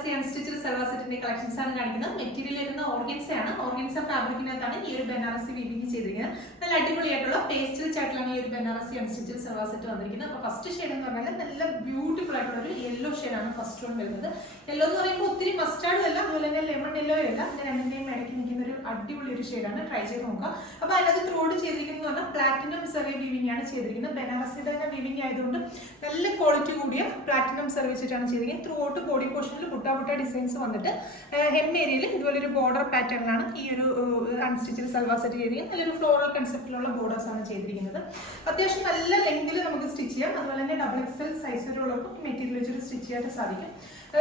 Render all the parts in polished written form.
Banarasi unstitched salwar സെറ്റിന്റെ collections ആണ് കാണിക്കുന്നത്. മെറ്റീരിയൽ വരുന്ന ഓർഗൻസ ആണ്. ഓർഗൻസ ഫാബ്രിക്കിനകത്താണ് ഈ ഒരു ബനാറസി വീവിംഗ് ചെയ്തിരിക്കുന്നത്. നല്ല അടിപൊളിയായിട്ടുള്ള പേസ്റ്റൽ ചാർട്ടിലാണ് ഈ ഒരു ബനാറസി അൺസ്റ്റിച്ചഡ് സൽവാർ സെറ്റ് വന്നിരിക്കുന്നത്. അപ്പോൾ ഫസ്റ്റ് ഷെയ്ഡ് എന്ന് പറഞ്ഞാൽ നല്ല ബ്യൂട്ടിഫുൾ ആയിട്ടുള്ള ഒരു യെല്ലോ ഷെയ്ഡാണ് ഫസ്റ്റ് വൺ വരുന്നത്. യെല്ലോ എന്ന് പറയുമ്പോൾ ഒത്തിരി മസ്റ്റാർഡും അല്ല, അതുപോലെ തന്നെ ലെമൺ യെല്ലോ അല്ല, ഇത് രണ്ടിന്റെയും ഇടയ്ക്ക് നിൽക്കുന്ന ഒരു അടിപൊളി ഒരു ഷെയ്ഡാണ്. ട്രൈ ചെയ്ത് നോക്കാം. അപ്പോൾ അതിനകത്ത് ത്രോഡ് ചെയ്തിരിക്കുന്നത് പറഞ്ഞാൽ പ്ലാറ്റിനം സെറി വീവിംഗ് ആണ് ചെയ്തിരിക്കുന്നത്. ബനാറസിയുടെ തന്നെ വീവിംഗ് ആയതുകൊണ്ട് നല്ല ക്വാളിറ്റി കൂടിയ പ്ലാറ്റിനം സെറി വെച്ചിട്ടാണ് ചെയ്തിരിക്കുന്നത്. ത്രൂ ഔട്ട് ബോഡി പോർഷനിൽ പുട്ട ഡിസൈൻസ് വന്നിട്ട് ഹെം ഏരിയയിൽ ഇതുപോലെ ഒരു ബോർഡർ പാറ്റേണിലാണ് ഈ ഒരു അൺസ്റ്റിച്ചഡ് സൽവാർ സെറ്റ് ചെയ്തിരിക്കുന്നത്. നല്ലൊരു ഫ്ലോറൽ കൺസെപ്റ്റിലുള്ള ബോർഡേഴ്സ് ആണ് ചെയ്തിരിക്കുന്നത്. അത്യാവശ്യം നല്ല ലെങ്തിൽ നമുക്ക് സ്റ്റിച്ച് ചെയ്യാം. അതുപോലെ തന്നെ ഡബിൾ എക്സൽ സൈസിലുള്ളവർക്ക് മെറ്റീരിയൽ വെച്ചിട്ട് സ്റ്റിച്ച് ചെയ്യാനായിട്ട് സാധിക്കും.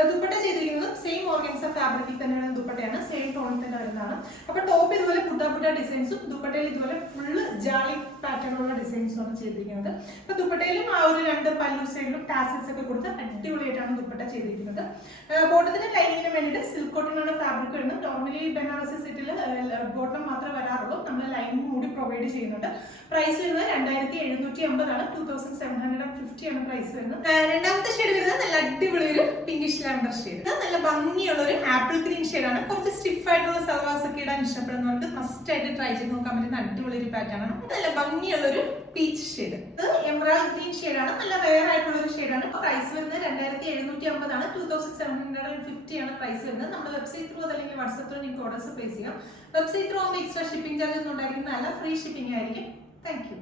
ദുപ്പട്ട ചെയ്തിരിക്കുന്നത് സെയിം ഓർഗൻസ ഫാബ്രിക്കിൽ തന്നെയാണ് ദുപ്പട്ടയാണ്, സെയിം ടോണിൽ തന്നെ വരുന്നതാണ്. അപ്പോൾ ടോപ്പ് ഇതുപോലെ പുട്ട ഡിസൈൻസും ദുപ്പട്ടയിൽ ഇതുപോലെ ഫുള്ള് ജാളി പാറ്റേണുള്ള ഡിസൈൻസും ആണ് ചെയ്തിരിക്കുന്നത്. അപ്പോൾ ദുപ്പട്ടയിലും ആ ഒരു രണ്ട് പല്ലു സൈഡിലും ടാസൽസ് ഒക്കെ കൊടുത്ത് അടിപൊളിയായിട്ടാണ് ദുപ്പട്ട ചെയ്തിരിക്കുന്നത്. ബോട്ടത്തിന് ലൈനിങ്ങിന് വേണ്ടിയിട്ട് സിൽക്ക് കോട്ടൺ ആണ് ഫാബ്രിക് വരുന്നത്. നോർമലി ബനാറസി സെറ്റിൽ ബോട്ടം മാത്രമേ വരാറുള്ളൂ, നമ്മൾ ലൈനിങ് കൂടി പ്രൊവൈഡ് ചെയ്യുന്നുണ്ട്. പ്രൈസ് വരുന്നത് 2750 ആണ്. 2750 ആണ് പ്രൈസ് വരുന്നത്. രണ്ടാമത്തെ ഷെയ്ഡ് വരുന്നത് നല്ല അടിപൊളി ഒരു പിങ്കിഷ് ലാവൻഡർ ഷെയ്ഡ്. നല്ല ഭംഗിയുള്ള ഒരു ആപ്പിൾ ഗ്രീൻ ഷെയ്ഡാണ്. കുറച്ച് സ്റ്റിഫ് ആയിട്ടുള്ള സൽവാർസ് ഒക്കെ ഇടാൻ ഇഷ്ടപ്പെടുന്നവർക്ക് മസ്റ്റ് ആയിട്ട് ട്രൈ ചെയ്ത് നോക്കാൻ പറ്റുന്ന അടിപൊളി ഒരു പാറ്റേൺ ആണ്. നല്ല ഭംഗിയുള്ള ഒരു പീച്ച് ഷെയ്ഡ്. ഇത് എമറാൾഡ് ഗ്രീൻ ഷെയ്ഡാണ്. നല്ല റെയർ ആയിട്ടുള്ള ഒരു ഷെയ്ഡാണ്. പ്രൈസ് വരുന്നത് 2750 ആണ്. 2750 ആണ് പ്രൈസ് വരുന്നത്. നമ്മുടെ വെബ്സൈറ്റ് ത്രൂ അല്ലെങ്കിൽ വാട്സ്ആപ്പ് ത്രൂ നിങ്ങൾക്ക് ഓർഡേഴ്സ് പ്ലേസ് ചെയ്യാം. വെബ്സൈറ്റ് ത്രൂ ആകുമ്പോൾ എക്സ്ട്രാ ഷിപ്പിംഗ് ചാർജ് ഒന്നും ഉണ്ടായിരിക്കുന്നതല്ല, ഫ്രീ ഷിപ്പിംഗ് ആയിരിക്കും. Thank you.